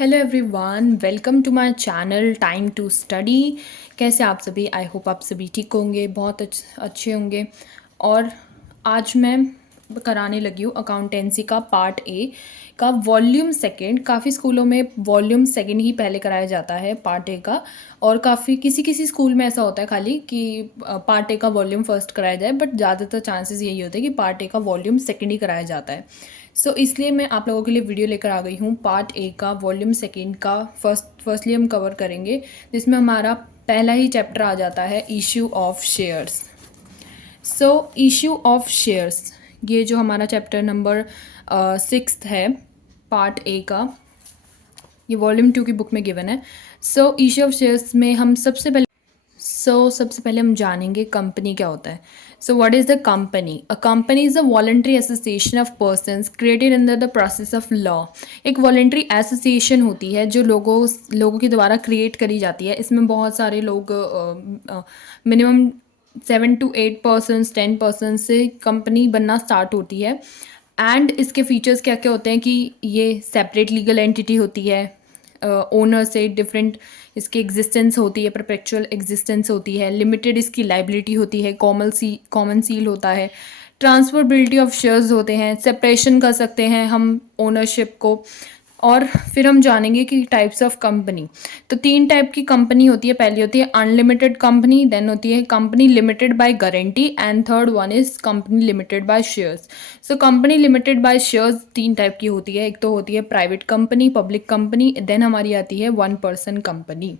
Hello everyone, welcome to my channel time to study. कैसे आप सभी? आई होप आप सभी ठीक होंगे, बहुत अच्छे होंगे। और आज मैं कराने लगी हूँ अकाउंटेंसी का पार्ट ए का वॉल्यूम सेकंड। काफ़ी स्कूलों में वॉल्यूम सेकंड ही पहले कराया जाता है पार्ट ए का, और काफ़ी किसी किसी स्कूल में ऐसा होता है खाली कि पार्ट ए का वॉल्यूम फर्स्ट कराया जाए, बट ज़्यादातर चांसेस यही होते हैं कि पार्ट ए का वॉल्यूम सेकंड ही कराया जाता है। इसलिए मैं आप लोगों के लिए वीडियो लेकर आ गई हूँ पार्ट ए का वॉल्यूम सेकंड का। फर्स्टली हम कवर करेंगे, जिसमें हमारा पहला ही चैप्टर आ जाता है issue of shares. Issue of shares, ये जो हमारा चैप्टर नंबर 6 है पार्ट ए का, ये वॉल्यूम 2 की बुक में गिवन है। इशू ऑफ शेयर्स में हम सबसे पहले हम जानेंगे कंपनी क्या होता है। What is the company? A company is a voluntary association of persons created under the process of law. एक वॉलंटरी एसोसिएशन होती है जो लोगों के द्वारा क्रिएट करी जाती है। इसमें बहुत सारे लोग, मिनिमम 7 to 8 पर्सन्स 10 पर्सन से कंपनी बनना स्टार्ट होती है। एंड इसके फीचर्स क्या क्या होते हैं कि ये सेपरेट लीगल एंटिटी होती है, ओनर से डिफरेंट इसकी एग्जिस्टेंस होती है, परपेचुअल एग्जिस्टेंस होती है, लिमिटेड इसकी लाइबिलिटी होती है, कॉमन सील होता है, ट्रांसफरबिलिटी ऑफ शेयर्स होते हैं, सेपरेशन कर सकते हैं हम ओनरशिप को। और फिर हम जानेंगे कि टाइप्स ऑफ कंपनी। तो 3 टाइप की कंपनी होती है। पहली होती है अनलिमिटेड कंपनी, देन होती है company limited by guarantee, and third one is company limited by shares. Company limited by shares 3 type की होती है। एक तो होती है private company, public company, then हमारी आती है 1 पर्सन कंपनी।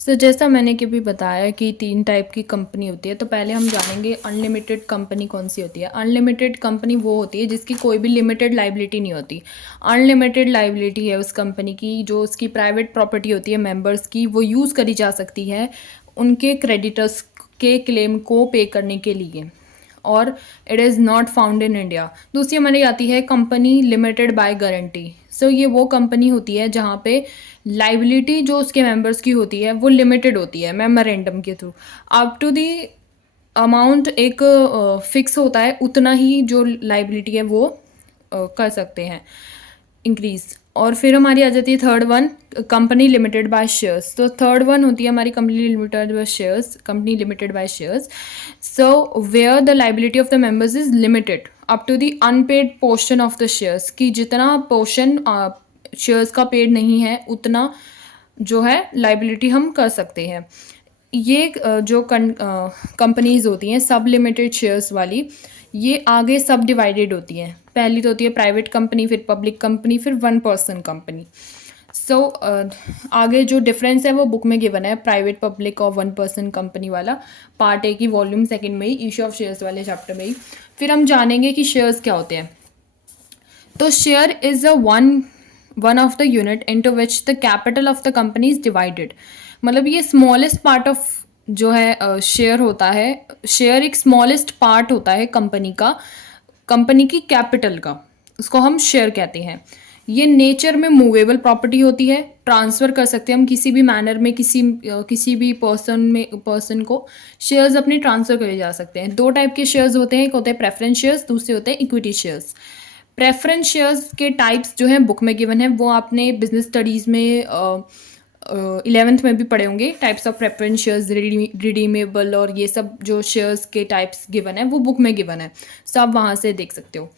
जैसा मैंने कि भी बताया कि 3 टाइप की कंपनी होती है, तो पहले हम जानेंगे अनलिमिटेड कंपनी कौन सी होती है। अनलिमिटेड कंपनी वो होती है जिसकी कोई भी लिमिटेड लाइबिलिटी नहीं होती। अनलिमिटेड लाइबिलिटी है उस कंपनी की, जो उसकी प्राइवेट प्रॉपर्टी होती है मेंबर्स की, वो यूज़ करी जा सकती है उनके क्रेडिटर्स के क्लेम को पे करने के लिए, और it is not found in India. दूसरी हमारी आती है कंपनी लिमिटेड बाय गारंटी। ये वो कंपनी होती है जहाँ पे लाइबिलिटी जो उसके मेंबर्स की होती है वो लिमिटेड होती है मेमोरेंडम के through. Up to the amount एक फिक्स होता है, उतना ही जो लाइबिलिटी है वो कर सकते हैं इंक्रीज। और फिर हमारी आ जाती है third one, company limited by shares. तो थर्ड वन होती है हमारी company limited by shares, company limited by shares. Where the liability of the members is limited up to the unpaid portion of the shares, कि जितना portion shares का paid नहीं है उतना जो है लाइबिलिटी हम कर सकते हैं। ये जो कंपनीज होती हैं सब लिमिटेड शेयर्स वाली, ये आगे सब डिवाइडेड होती हैं। पहली तो होती है प्राइवेट कंपनी, फिर पब्लिक कंपनी, फिर 1 पर्सन कंपनी। आगे जो डिफरेंस है वो बुक में गिवन है, प्राइवेट, पब्लिक और 1 पर्सन कंपनी वाला, पार्ट ए की वॉल्यूम सेकंड में ही, इशू ऑफ शेयर्स वाले चैप्टर में ही। फिर हम जानेंगे कि शेयर्स क्या होते हैं। तो share is a one of the unit into which the capital of the company is divided. मतलब ये स्मॉलेस्ट पार्ट ऑफ जो है शेयर होता है। शेयर एक स्मॉलेस्ट पार्ट होता है कंपनी का, कंपनी की कैपिटल का, उसको हम शेयर कहते हैं। ये नेचर में मूवेबल प्रॉपर्टी होती है, ट्रांसफ़र कर सकते हैं हम किसी भी मैनर में, किसी भी पर्सन को शेयर्स अपने ट्रांसफ़र करे जा सकते हैं। 2 टाइप के शेयर्स होते हैं, एक होते हैं प्रेफरेंस शेयर्स, दूसरे होते हैं इक्विटी शेयर्स। प्रेफरेंस शेयर्स के टाइप्स जो हैं बुक में गिवन है, वो आपने बिजनेस स्टडीज़ में 11th में भी पढ़े होंगे। Types of preference shares, redeemable और ये सब जो शेयर्स के टाइप्स गिवन है वो बुक में गिवन है, आप वहाँ से देख सकते हो।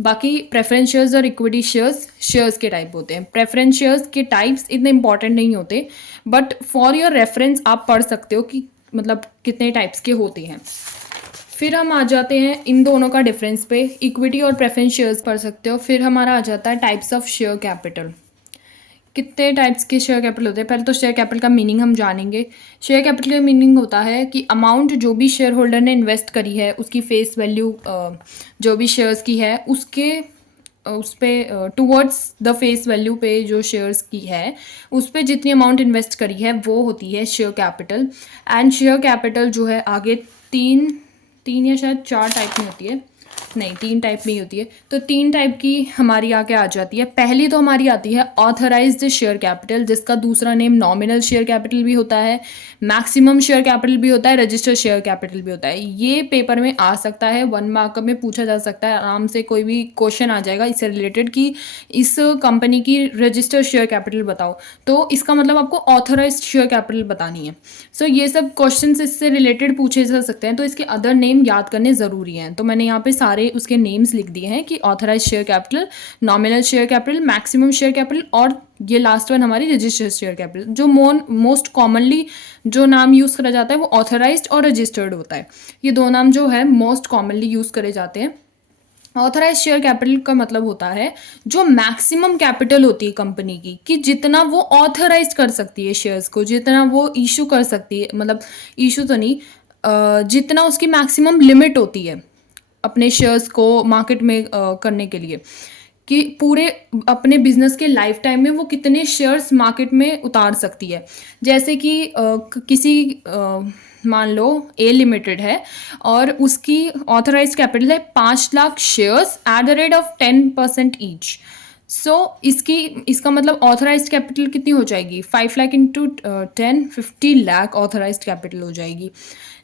बाकी प्रेफरेंस शेयर्स और इक्विटी शेयर्स के टाइप होते हैं। प्रेफरेंस शेयर्स के टाइप्स इतने इंपॉर्टेंट नहीं होते, बट फॉर योर रेफरेंस आप पढ़ सकते हो कि मतलब कितने टाइप्स के होते हैं। फिर हम आ जाते हैं इन दोनों का डिफरेंस पे, इक्विटी और प्रेफरेंस शेयर्स पढ़ सकते हो। फिर हमारा आ जाता है टाइप्स ऑफ शेयर कैपिटल। कितने टाइप्स के शेयर कैपिटल होते हैं? पहले तो शेयर कैपिटल का मीनिंग हम जानेंगे। शेयर कैपिटल का मीनिंग होता है कि अमाउंट जो भी शेयर होल्डर ने इन्वेस्ट करी है, उसकी फेस वैल्यू जो भी शेयर्स की है उसके उस पर टूवर्ड्स द फेस वैल्यू पे जो शेयर्स की है उस पर जितनी अमाउंट इन्वेस्ट करी है वो होती है share capital. And share capital जो है आगे तीन या शायद 4 टाइप में होती है। नहीं, 3 टाइप में ही होती है। तो 3 टाइप की हमारी आगे आ जाती है। पहली तो हमारी आती है ऑथराइज्ड शेयर कैपिटल, जिसका दूसरा नेम नॉमिनल शेयर कैपिटल भी होता है, मैक्सिमम शेयर कैपिटल भी होता है, रजिस्टर्ड शेयर कैपिटल भी होता है। ये पेपर में आ सकता है, 1 मार्क में पूछा जा सकता है, आराम से कोई भी क्वेश्चन आ जाएगा इससे रिलेटेड कि इस कंपनी की रजिस्टर्ड शेयर कैपिटल बताओ, तो इसका मतलब आपको ऑथराइज्ड शेयर कैपिटल बतानी है। सो ये सब क्वेश्चन इससे रिलेटेड पूछे जा सकते हैं, तो इसके अदर नेम याद करने ज़रूरी हैं। तो मैंने यहाँ पे सारे उसके नेम्स लिख दिए हैं कि authorise share capital, nominal share capital, maximum share capital और ये लास्ट वन हमारी रजिस्टर्ड शेयर कैपिटल। जो मोस्ट कॉमनली जो नाम यूज़ करा जाता है वो ऑथराइज्ड और रजिस्टर्ड होता है। ये दो नाम जो है मोस्ट कॉमनली यूज़ करे जाते हैं। ऑथराइज शेयर कैपिटल का मतलब होता है जो मैक्सिमम कैपिटल होती है कंपनी की, कि जितना वो ऑथराइज कर सकती है शेयर्स को, जितना वो इशू कर सकती है, मतलब इशू तो नहीं, जितना उसकी मैक्सिमम लिमिट होती है अपने शेयर्स को मार्केट में करने के लिए, कि पूरे अपने बिजनेस के लाइफ टाइम में वो कितने शेयर्स मार्केट में उतार सकती है। जैसे कि किसी मान लो ए लिमिटेड है और उसकी ऑथराइज कैपिटल है 5 lakh shares at the rate of 10% each. So इसका मतलब ऑथराइज कैपिटल कितनी हो जाएगी, 5 lakh into 10, 50 lakh authorise capital हो जाएगी।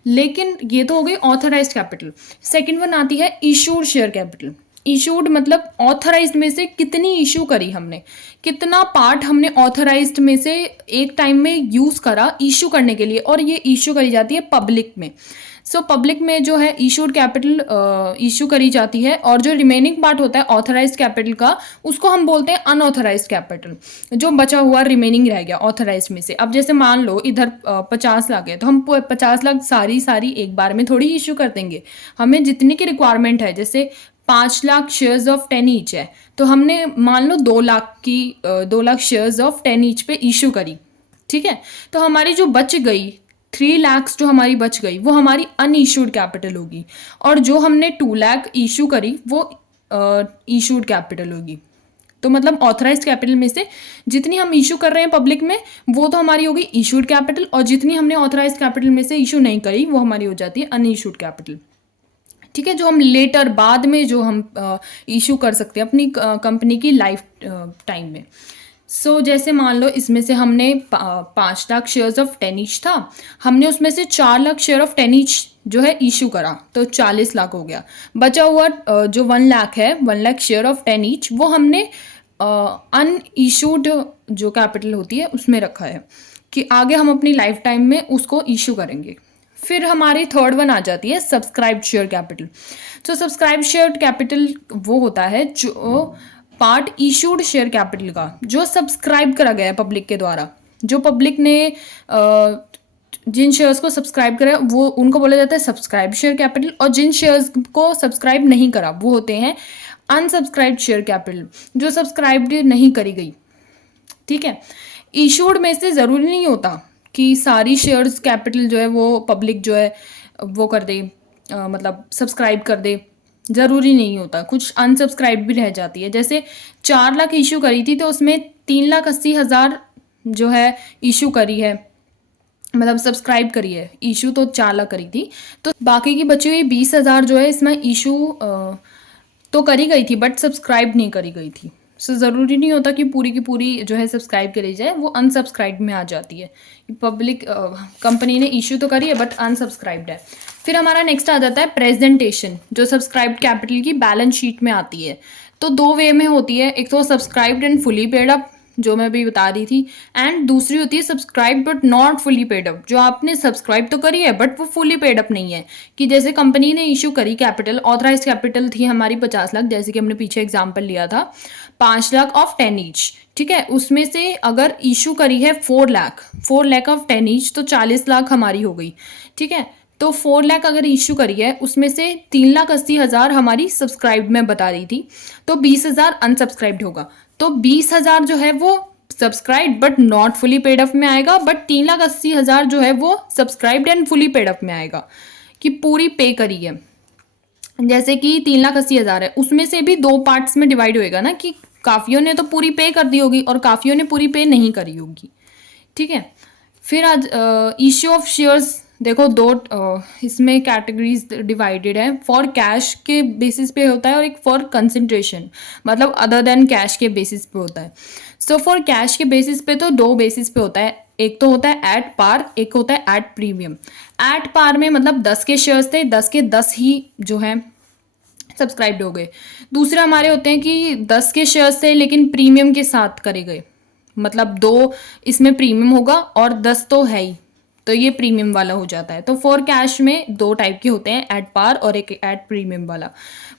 लेकिन ये तो हो गई ऑथराइज कैपिटल। सेकेंड वन आती है इशूड शेयर कैपिटल। इशूड मतलब ऑथराइज्ड में से कितनी इशू करी हमने, कितना पार्ट हमने ऑथराइज्ड में से एक टाइम में यूज़ करा इशू करने के लिए, और ये इशू करी जाती है पब्लिक में। सो पब्लिक में जो है इशूड कैपिटल इशू करी जाती है, और जो रिमेनिंग पार्ट होता है ऑथराइज्ड कैपिटल का उसको हम बोलते हैं अनऑथराइज्ड कैपिटल, जो बचा हुआ रिमेनिंग रह गया ऑथराइज्ड में से। अब जैसे मान लो इधर 50 लाख है, तो हम 50 लाख सारी एक बार में थोड़ी इशू कर देंगे, हमें जितनी की रिक्वायरमेंट है। जैसे 5 लाख शेयर्स ऑफ 10 ईच है, तो हमने मान लो 2 लाख शेयर्स ऑफ 10 ईच पे इशू करी, ठीक है। तो हमारी जो बच गई 3 लाख जो हमारी बच गई वो हमारी अनइशूड कैपिटल होगी, और जो हमने 2 लाख इशू करी वो इशूड कैपिटल होगी। तो मतलब ऑथराइज्ड कैपिटल में से जितनी हम इशू कर रहे हैं पब्लिक में वो तो हमारी होगी इशूड कैपिटल, और जितनी हमने ऑथराइज्ड कैपिटल में से इशू नहीं करी वो हमारी हो जाती है अनइशूड कैपिटल, ठीक है। जो हम लेटर बाद में जो हम इशू कर सकते हैं अपनी कंपनी की लाइफ टाइम में। सो जैसे मान लो इसमें से हमने 5 लाख शेयर्स ऑफ 10 ईच था, हमने उसमें से 4 लाख शेयर ऑफ 10 ईच जो है इशू करा, तो 40 लाख हो गया। बचा हुआ जो 1 लाख है, 1 लाख शेयर ऑफ 10 ईच, वो हमने अन इशूड जो कैपिटल होती है उसमें रखा है कि आगे हम अपनी लाइफ टाइम में उसको इशू करेंगे। फिर हमारी थर्ड वन आ जाती है सब्सक्राइब्ड शेयर कैपिटल। तो सब्सक्राइब्ड शेयर कैपिटल वो होता है जो पार्ट इशूड शेयर कैपिटल का जो सब्सक्राइब करा गया है पब्लिक के द्वारा, जो पब्लिक ने जिन शेयर्स को सब्सक्राइब करा वो उनको बोला जाता है सब्सक्राइब शेयर कैपिटल, और जिन शेयर्स को सब्सक्राइब नहीं करा वो होते हैं अनसब्सक्राइब्ड शेयर कैपिटल, जो सब्सक्राइब नहीं करी गई, ठीक है। इशूड में से ज़रूरी नहीं होता कि सारी शेयर्स कैपिटल जो है वो पब्लिक जो है वो कर दे, मतलब सब्सक्राइब कर दे, ज़रूरी नहीं होता। कुछ अनसब्सक्राइब भी रह जाती है। जैसे 4 लाख इशू करी थी तो उसमें 3,80,000 जो है इशू करी है, मतलब सब्सक्राइब करी है। इशू तो 4 लाख करी थी, तो बाकी की बची हुई 20,000 जो है इसमें इशू तो करी गई थी बट सब्सक्राइब नहीं करी गई थी। सो ज़रूरी नहीं होता कि पूरी की पूरी जो है सब्सक्राइब करी जाए, वो अनसब्सक्राइब में आ जाती है। पब्लिक कंपनी ने इशू तो करी है बट अनसब्सक्राइब्ड है। फिर हमारा नेक्स्ट आ जाता है प्रेजेंटेशन, जो सब्सक्राइब्ड कैपिटल की बैलेंस शीट में आती है। तो 2 वे में होती है, एक तो subscribed and fully paid up जो मैं अभी बता रही थी, एंड दूसरी होती है subscribe but not fully paid up, जो आपने सब्सक्राइब तो करी है बट वो फुली पेड अप नहीं है। कि जैसे कंपनी ने इशू करी कैपिटल, ऑथराइज कैपिटल थी हमारी 50 लाख, जैसे कि हमने पीछे एग्जांपल लिया था 5 लाख ऑफ 10 ईच, ठीक है। उसमें से अगर इशू करी है 4 लाख ऑफ 10 ईच, तो 40 लाख हमारी हो गई, ठीक है। तो 4 लाख अगर इशू करी है उसमें से 3,80,000 हमारी सब्सक्राइब में बता रही थी, तो 20,000 अनसब्सक्राइब्ड होगा। तो 20,000 जो है वो subscribe but not fully paid up में आएगा, बट 3,80,000 जो है वो subscribed and fully paid up में आएगा, कि पूरी पे करी है। जैसे कि 3,80,000 है, उसमें से भी 2 पार्ट्स में डिवाइड होएगा ना, कि काफ़ियों ने तो पूरी पे कर दी होगी और काफ़ियों ने पूरी पे नहीं करी होगी, ठीक है। फिर आज इश्यू ऑफ शेयर्स देखो दो इसमें कैटेगरीज डिवाइडेड है। फॉर कैश के बेसिस पे होता है और एक फॉर कंसंट्रेशन, मतलब अदर देन कैश के बेसिस पे होता है। सो फॉर कैश के बेसिस पे तो दो बेसिस पे होता है, एक तो होता है एट पार, एक होता है एट प्रीमियम। एट पार में मतलब 10 के शेयर्स थे, 10 के 10 ही जो है सब्सक्राइब्ड हो गए। दूसरा हमारे होते हैं कि 10 के शेयर्स थे लेकिन प्रीमियम के साथ करे गए, मतलब 2 इसमें प्रीमियम होगा और 10 तो है ही, तो ये प्रीमियम वाला हो जाता है। तो फॉर कैश में 2 टाइप के होते हैं, एट पार और एक एट प्रीमियम वाला।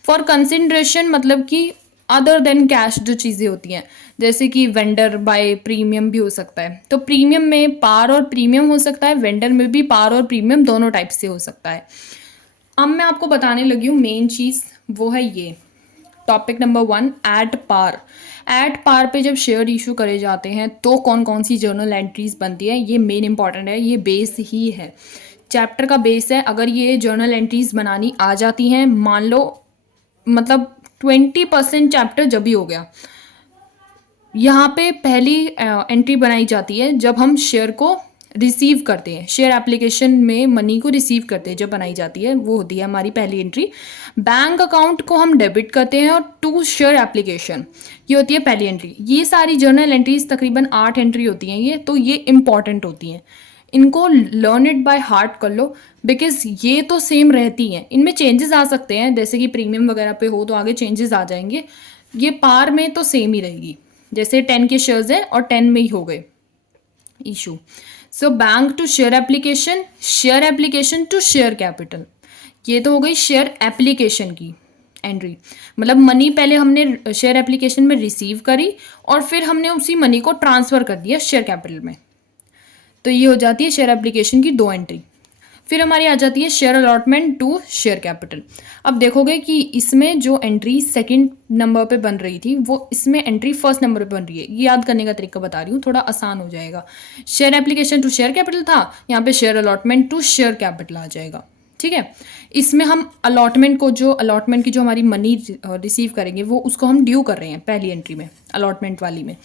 फॉर कंसिडरेशन मतलब कि अदर देन कैश जो चीज़ें होती हैं, जैसे कि वेंडर बाय प्रीमियम भी हो सकता है। तो प्रीमियम में पार और प्रीमियम हो सकता है, वेंडर में भी पार और प्रीमियम दोनों टाइप से हो सकता है। अब मैं आपको बताने लगी हूँ मेन चीज़, वो है ये topic number 1, at par. At par पे जब शेयर इशू करे जाते हैं तो कौन कौन सी जर्नल एंट्रीज बनती है, ये मेन इंपॉर्टेंट है, ये बेस ही है, चैप्टर का बेस है। अगर ये जर्नल एंट्रीज बनानी आ जाती हैं, मान लो मतलब 20% चैप्टर जब भी हो गया। यहाँ पे पहली एंट्री बनाई जाती है जब हम शेयर को रिसीव करते हैं, शेयर एप्लीकेशन में मनी को रिसीव करते हैं, जब बनाई जाती है वो होती है हमारी पहली एंट्री। बैंक अकाउंट को हम डेबिट करते हैं और टू शेयर एप्लीकेशन, ये होती है पहली एंट्री। ये सारी जर्नल एंट्रीज तकरीबन 8 एंट्री होती हैं ये, तो ये इंपॉर्टेंट होती हैं, इनको लर्न इट बाय हार्ट कर लो, बिकॉज ये तो सेम रहती हैं, इनमें चेंजेस आ सकते हैं, जैसे कि प्रीमियम वगैरह पे हो तो आगे चेंजेस आ जाएंगे। ये पार में तो सेम ही रहेगी, जैसे 10 के शेयर्स हैं और 10 में ही हो गए issue. So bank to share application, share application to share capital, ये तो हो गई शेयर एप्लीकेशन की एंट्री। मतलब मनी पहले हमने शेयर एप्लीकेशन में रिसीव करी और फिर हमने उसी मनी को ट्रांसफ़र कर दिया शेयर कैपिटल में, तो ये हो जाती है शेयर एप्लीकेशन की 2 एंट्री। फिर हमारी आ जाती है share allotment to share capital. अब देखोगे कि इसमें जो एंट्री सेकंड नंबर पे बन रही थी वो इसमें एंट्री फर्स्ट नंबर पे बन रही है। ये याद करने का तरीका बता रही हूँ, थोड़ा आसान हो जाएगा। Share application to share capital था, यहाँ पे share allotment to share capital आ जाएगा। ठीक है, इसमें हम अलॉटमेंट को, जो अलॉटमेंट की जो हमारी मनी रिसीव करेंगे वो उसको हम ड्यू कर रहे हैं पहली एंट्री में, अलॉटमेंट वाली में।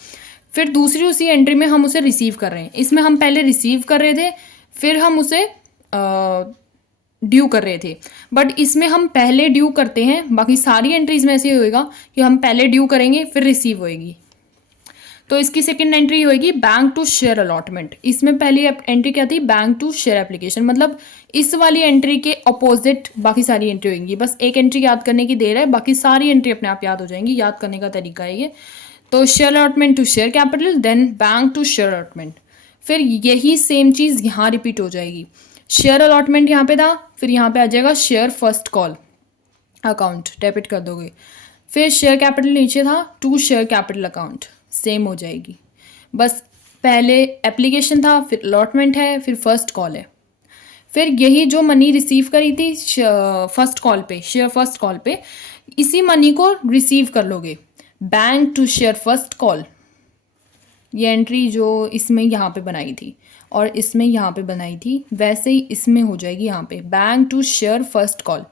फिर दूसरी उसी एंट्री में हम उसे रिसीव कर रहे हैं। इसमें हम पहले रिसीव कर रहे थे, फिर हम उसे ड्यू कर रहे थे, बट इसमें हम पहले ड्यू करते हैं। बाकी सारी एंट्रीज में ऐसे होएगा कि हम पहले ड्यू करेंगे फिर रिसीव होएगी। तो इसकी सेकंड एंट्री होएगी बैंक टू शेयर अलॉटमेंट। इसमें पहली एंट्री क्या थी, बैंक टू शेयर एप्लीकेशन, मतलब इस वाली एंट्री के अपोजिट बाकी सारी एंट्री होंगी। बस एक एंट्री याद करने की देर है, बाकी सारी एंट्री अपने आप याद हो जाएंगी। याद करने का तरीका है ये। तो share allotment to share capital, then bank to share allotment. फिर यही सेम चीज़ यहाँ रिपीट हो जाएगी। शेयर अलॉटमेंट यहाँ पे था, फिर यहाँ पे आ जाएगा share first call account, debit कर दोगे। फिर शेयर कैपिटल नीचे था, to share capital account, same हो जाएगी। बस पहले एप्लीकेशन था, फिर अलॉटमेंट है, फिर फर्स्ट कॉल है। फिर यही जो मनी रिसीव करी थी फर्स्ट कॉल पे, शेयर फर्स्ट कॉल पे, इसी मनी को रिसीव कर लोगे bank to share first call. ये एंट्री जो इसमें यहाँ पे बनाई थी और इसमें यहाँ पे बनाई थी, वैसे ही इसमें हो जाएगी यहाँ पे bank to share first call.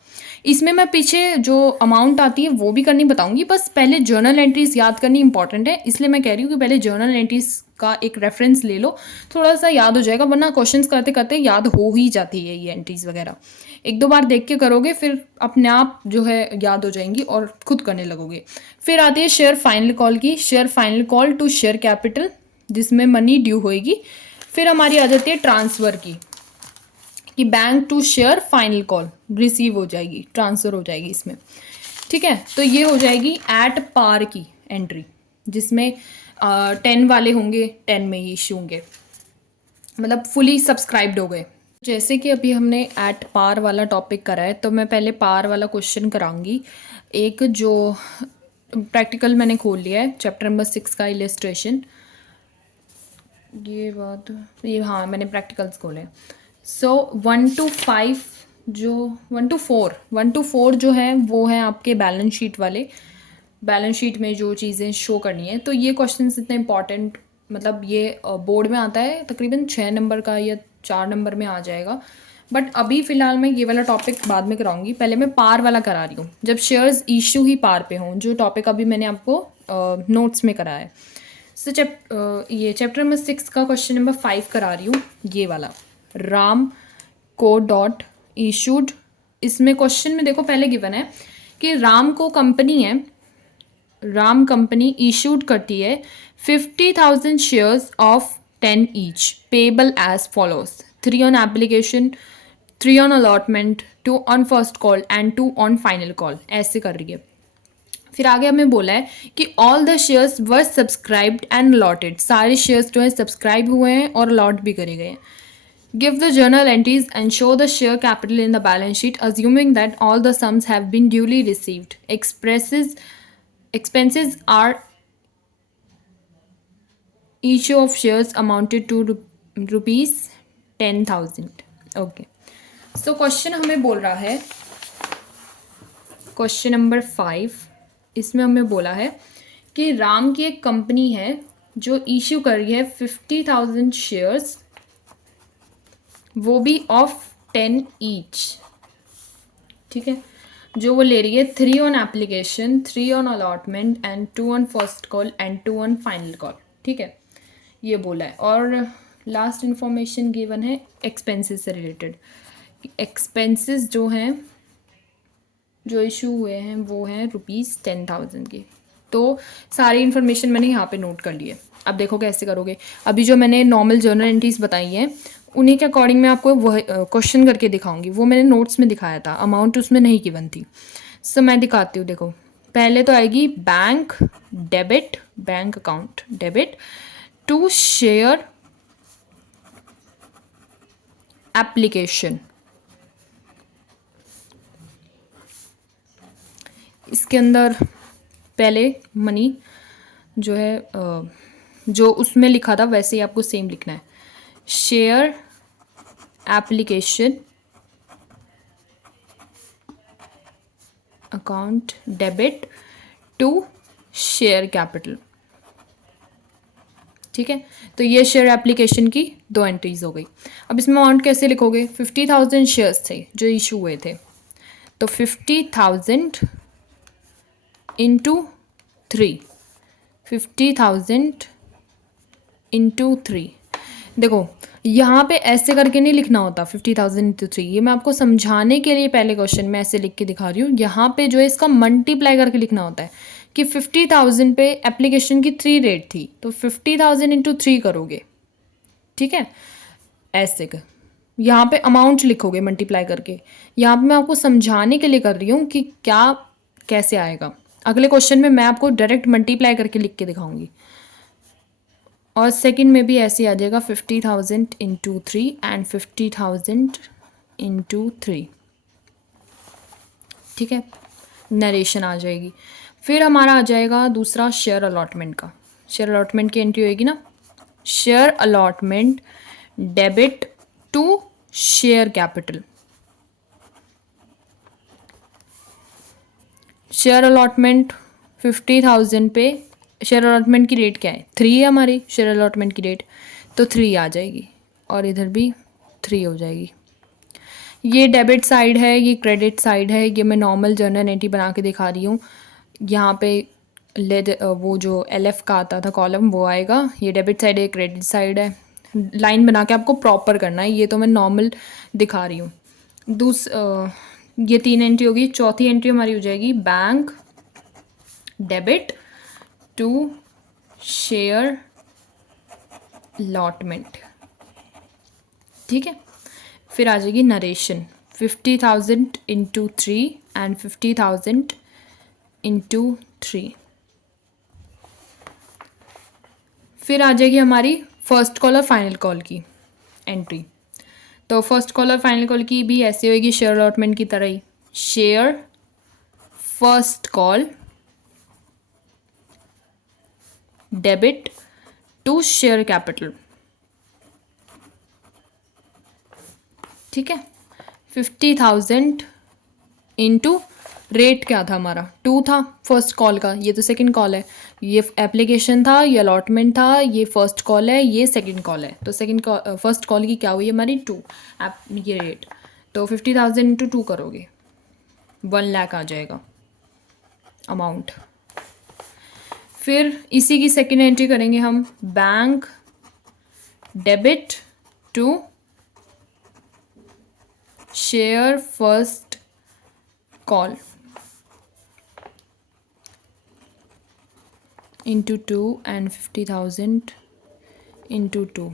इसमें मैं पीछे जो अमाउंट आती है वो भी करनी बताऊंगी, बस पहले जर्नल एंट्रीज याद करनी इंपॉर्टेंट है, इसलिए मैं कह रही हूँ कि पहले जर्नल एंट्रीज का एक रेफरेंस ले लो, थोड़ा सा याद हो जाएगा, वरना क्वेश्चंस करते करते याद हो ही जाती है ये एंट्रीज वगैरह। एक दो बार देख के करोगे फिर अपने आप जो है याद हो जाएंगी और खुद करने लगोगे। फिर आती है शेयर फाइनल कॉल की, share final call to share capital, जिसमें मनी ड्यू होएगी। फिर हमारी आ जाती है ट्रांसफ़र की, कि bank to share final call receive हो जाएगी, ट्रांसफ़र हो जाएगी इसमें। ठीक है, तो ये हो जाएगी एट पार की एंट्री, जिसमें 10 वाले होंगे, 10 में ही इशू होंगे, मतलब फुली सब्सक्राइब्ड हो गए। जैसे कि अभी हमने एट पार वाला टॉपिक करा है, तो मैं पहले पार वाला क्वेश्चन कराऊंगी। एक जो प्रैक्टिकल मैंने खोल लिया है, चैप्टर नंबर 6 का इलस्ट्रेशन, ये बात ये, हाँ मैंने प्रैक्टिकल्स खोले। सो 1 to 5 जो 1 to 4 जो है वो है आपके बैलेंस शीट वाले, बैलेंस शीट में जो चीज़ें शो करनी है। तो ये क्वेश्चन इतने इंपॉर्टेंट, मतलब ये बोर्ड में आता है तकरीबन 6 नंबर का या 4 नंबर में आ जाएगा, बट अभी फ़िलहाल मैं ये वाला टॉपिक बाद में कराऊंगी। पहले मैं पार वाला करा रही हूँ, जब शेयर्स इशू ही पार पे हों, जो टॉपिक अभी मैंने आपको नोट्स में कराया है। सो ये चैप्टर नंबर 6 का क्वेश्चन नंबर 5 करा रही हूँ, ये वाला। राम को डॉट इशूड, इसमें क्वेश्चन में देखो पहले गिवन है कि राम को कंपनी है, राम कंपनी इशूड करती है 50,000 shares of 10 each payable as follows, 3 on application, 3 on allotment, 2 on first call and 2 on final call, ऐसे कर रही है। फिर आगे हमें बोला है कि all the shares were subscribed and allotted, सारे शेयर्स जो है सब्सक्राइब हुए हैं और अलॉट भी करे गए हैं। Give the journal entries and show the share capital in the balance sheet assuming that all the sums have been duly received, expenses are issue of shares amounted to rupees 10,000। Okay, so question हमें बोल रहा है, question number 5, इसमें हमें बोला है कि राम की एक कंपनी है जो इश्यू कर रही है 50,000 शेयर्स, वो भी ऑफ 10 ईच, ठीक है, जो वो ले रही है 3 on application, 3 on allotment and 2 on first call and 2 on final call, ठीक है, ये बोला है। और लास्ट इन्फॉर्मेशन गिवन है एक्सपेंसेस से रिलेटेड, एक्सपेंसेस जो हैं जो इशू हुए हैं वो हैं ₹10,000 के। तो सारी इन्फॉर्मेशन मैंने यहाँ पे नोट कर ली है। अब देखो कैसे करोगे, अभी जो मैंने नॉर्मल जर्नल एंट्रीज बताई हैं उन्हीं के अकॉर्डिंग मैं आपको वह क्वेश्चन करके दिखाऊंगी, वो मैंने नोट्स में दिखाया था, अमाउंट उसमें नहीं गिवन थी। सो मैं दिखाती हूँ, देखो पहले तो आएगी bank debit, bank account debit to share application, इसके अंदर पहले मनी जो है जो उसमें लिखा था वैसे ही आपको सेम लिखना है, share application account debit to share capital, ठीक है। तो ये शेयर एप्लीकेशन की 2 एंट्रीज हो गई। अब इसमें अमाउंट कैसे लिखोगे, 50,000 शेयर्स थे जो इशू हुए थे, तो 50,000 इंटू 3, 50,000 इंटू 3। देखो यहाँ पे ऐसे करके नहीं लिखना होता 50,000 इंटू 3, ये मैं आपको समझाने के लिए पहले क्वेश्चन में ऐसे लिख के दिखा रही हूँ। यहाँ पे जो है इसका मल्टीप्लाई करके लिखना होता है कि 50,000 पे एप्लीकेशन की 3 रेट थी, तो 50,000 इंटू 3 करोगे, ठीक है, ऐसे कर यहाँ पे अमाउंट लिखोगे मल्टीप्लाई करके। यहाँ पे मैं आपको समझाने के लिए कर रही हूँ कि क्या कैसे आएगा। अगले क्वेश्चन में मैं आपको डायरेक्ट मल्टीप्लाई करके लिख के दिखाऊंगी। और सेकंड में भी ऐसे आ जाएगा 50,000 इंटू 3 एंड 50,000 इंटू 3, ठीक है, नरेशन आ जाएगी। फिर हमारा आ जाएगा दूसरा शेयर अलॉटमेंट का, शेयर अलॉटमेंट की एंट्री होएगी ना, share allotment debit to share capital, share allotment 50,000 पे शेयर अलॉटमेंट की रेट क्या है, 3 है हमारी शेयर अलॉटमेंट की रेट, तो 3 आ जाएगी और इधर भी 3 हो जाएगी। ये डेबिट साइड है, ये क्रेडिट साइड है, ये मैं नॉर्मल जर्नल एंट्री बना के दिखा रही हूँ। यहाँ पे वो जो LF का आता था कॉलम वो आएगा, ये डेबिट साइड है, क्रेडिट साइड है, लाइन बना के आपको प्रॉपर करना है, ये तो मैं नॉर्मल दिखा रही हूँ। ये 3 एंट्री होगी, चौथी एंट्री हमारी हो जाएगी bank debit to share allotment, ठीक है। फिर आ जाएगी नरेशन 50,000 इंटू 3 एंड 50,000 इंटू 3। फिर आ जाएगी हमारी फर्स्ट कॉल और फाइनल कॉल की एंट्री। तो फर्स्ट कॉल और फाइनल कॉल की भी ऐसी होगी शेयर अलॉटमेंट की तरह ही, share first call debit to share capital, ठीक है। 50,000 इंटू रेट क्या था हमारा, 2 था फर्स्ट कॉल का, ये तो सेकंड कॉल है, ये एप्लीकेशन था, ये अलॉटमेंट था, ये फर्स्ट कॉल है, ये सेकंड कॉल है, तो फर्स्ट कॉल की क्या हुई हमारी 2 ये रेट, तो 50,000 इंटू 2 करोगे 1 लाख आ जाएगा अमाउंट। फिर इसी की सेकंड एंट्री करेंगे हम, bank debit to share first call into 2 and 50,000 into 2।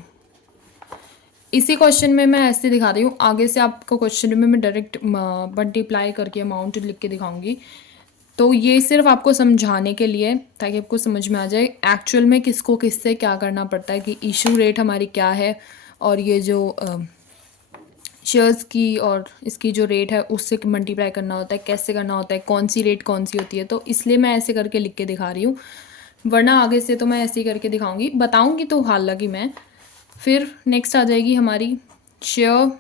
इसी क्वेश्चन में मैं ऐसे दिखा रही हूँ, आगे से आपको क्वेश्चन में मैं डायरेक्ट मल्टीप्लाई करके अमाउंट लिख के दिखाऊंगी। तो ये सिर्फ आपको समझाने के लिए, ताकि आपको समझ में आ जाए एक्चुअल में किसको किससे क्या करना पड़ता है, कि इशू रेट हमारी क्या है और ये जो शेयर्स की और इसकी जो रेट है उससे मल्टीप्लाई करना होता है, कैसे करना होता है, कौन सी रेट कौन सी होती है। तो इसलिए मैं ऐसे करके लिख के दिखा रही हूँ, वरना आगे से तो मैं ऐसे ही करके दिखाऊंगी, बताऊंगी तो हालांकि मैं। फिर नेक्स्ट आ जाएगी हमारी share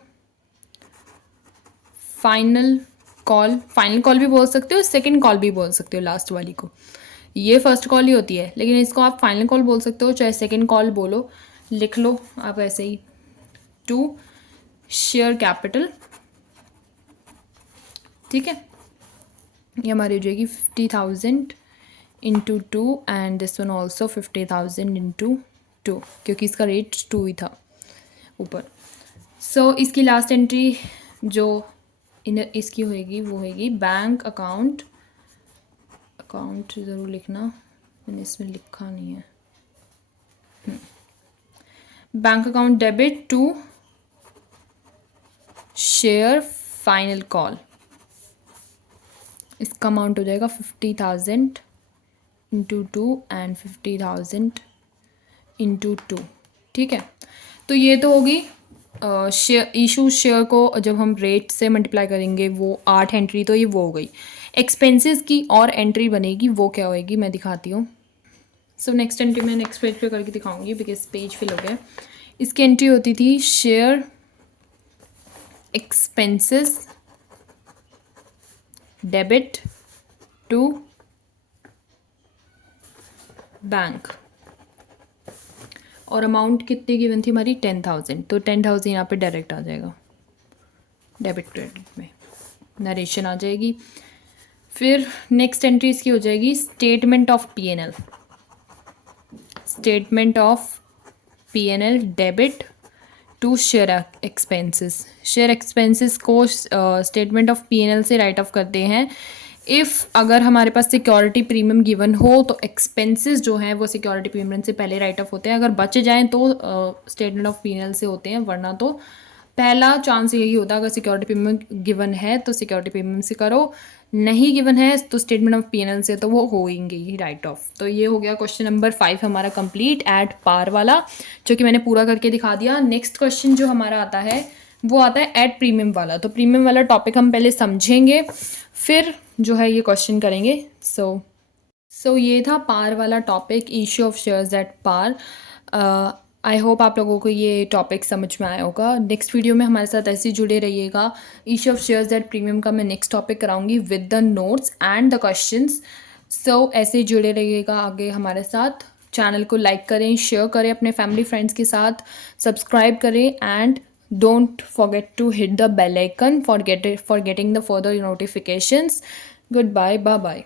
final call. Final call भी बोल सकते हो, सेकंड कॉल भी बोल सकते हो, लास्ट वाली को। ये फर्स्ट कॉल ही होती है, लेकिन इसको आप फाइनल कॉल बोल सकते हो, चाहे सेकंड कॉल बोलो, लिख लो आप ऐसे ही। 2 शेयर कैपिटल, ठीक है, ये हमारी हो जाएगी 50,000 into 2 and this one also 50,000 into 2, क्योंकि इसका रेट 2 ही था ऊपर। सो इसकी लास्ट एंट्री जो इसकी होएगी वो होएगी बैंक अकाउंट ज़रूर लिखना, मैंने इसमें लिखा नहीं है। Bank account debit to share final call, इसका अमाउंट हो जाएगा 50,000 इंटू 2 एंड 50,000 इंटू 2, ठीक है। तो ये तो होगी शेयर इशू शेयर को जब हम रेट से मल्टीप्लाई करेंगे वो 8 एंट्री, तो ये वो हो गई। एक्सपेंसेस की और एंट्री बनेगी, वो क्या होएगी मैं दिखाती हूँ। सो नेक्स्ट एंट्री मैं नेक्स्ट पेज पे करके दिखाऊंगी, बिकॉज पेज फिल हो गया। इसकी एंट्री होती थी share expenses debit to bank, और अमाउंट कितनी गिवन थी हमारी 10,000, तो 10,000 यहाँ पे डायरेक्ट आ जाएगा डेबिट क्रेडिट में, नरेशन आ जाएगी। फिर नेक्स्ट एंट्री इसकी हो जाएगी statement of PNL, statement of PNL debit to share expenses. Share expenses को स्टेटमेंट ऑफ पीएनएल से राइट ऑफ करते हैं इफ़ अगर हमारे पास सिक्योरिटी प्रीमियम गिवन हो, तो एक्सपेंसेस जो हैं वो सिक्योरिटी प्रीमियम से पहले राइट ऑफ होते हैं। अगर बचे जाएँ तो स्टेटमेंट ऑफ पीएनएल से होते हैं, वरना तो पहला चांस यही होता है, अगर सिक्योरिटी प्रीमियम गिवन है तो सिक्योरिटी प्रीमियम से करो, नहीं गिवन है तो स्टेटमेंट ऑफ पीएनएल से, तो वो होंगे ही राइट ऑफ। तो ये हो गया क्वेश्चन नंबर 5 हमारा कंप्लीट एट पार वाला, जो कि मैंने पूरा करके दिखा दिया। नेक्स्ट क्वेश्चन जो हमारा आता है वो आता है एट प्रीमियम वाला। तो प्रीमियम वाला टॉपिक हम पहले समझेंगे, फिर जो है ये क्वेश्चन करेंगे। सो ये था पार वाला topic, issue of shares at par. I hope आप लोगों को ये टॉपिक समझ में आया होगा। नेक्स्ट वीडियो में हमारे साथ ऐसे ही जुड़े रहिएगा। Issue of shares at premium का मैं नेक्स्ट टॉपिक कराऊंगी with the notes and the questions. So ऐसे ही जुड़े रहिएगा आगे हमारे साथ। चैनल को लाइक करें, शेयर करें अपने फैमिली फ्रेंड्स के साथ, सब्सक्राइब करें and don't forget to hit the bell icon for getting the further notifications. Goodbye, bye bye.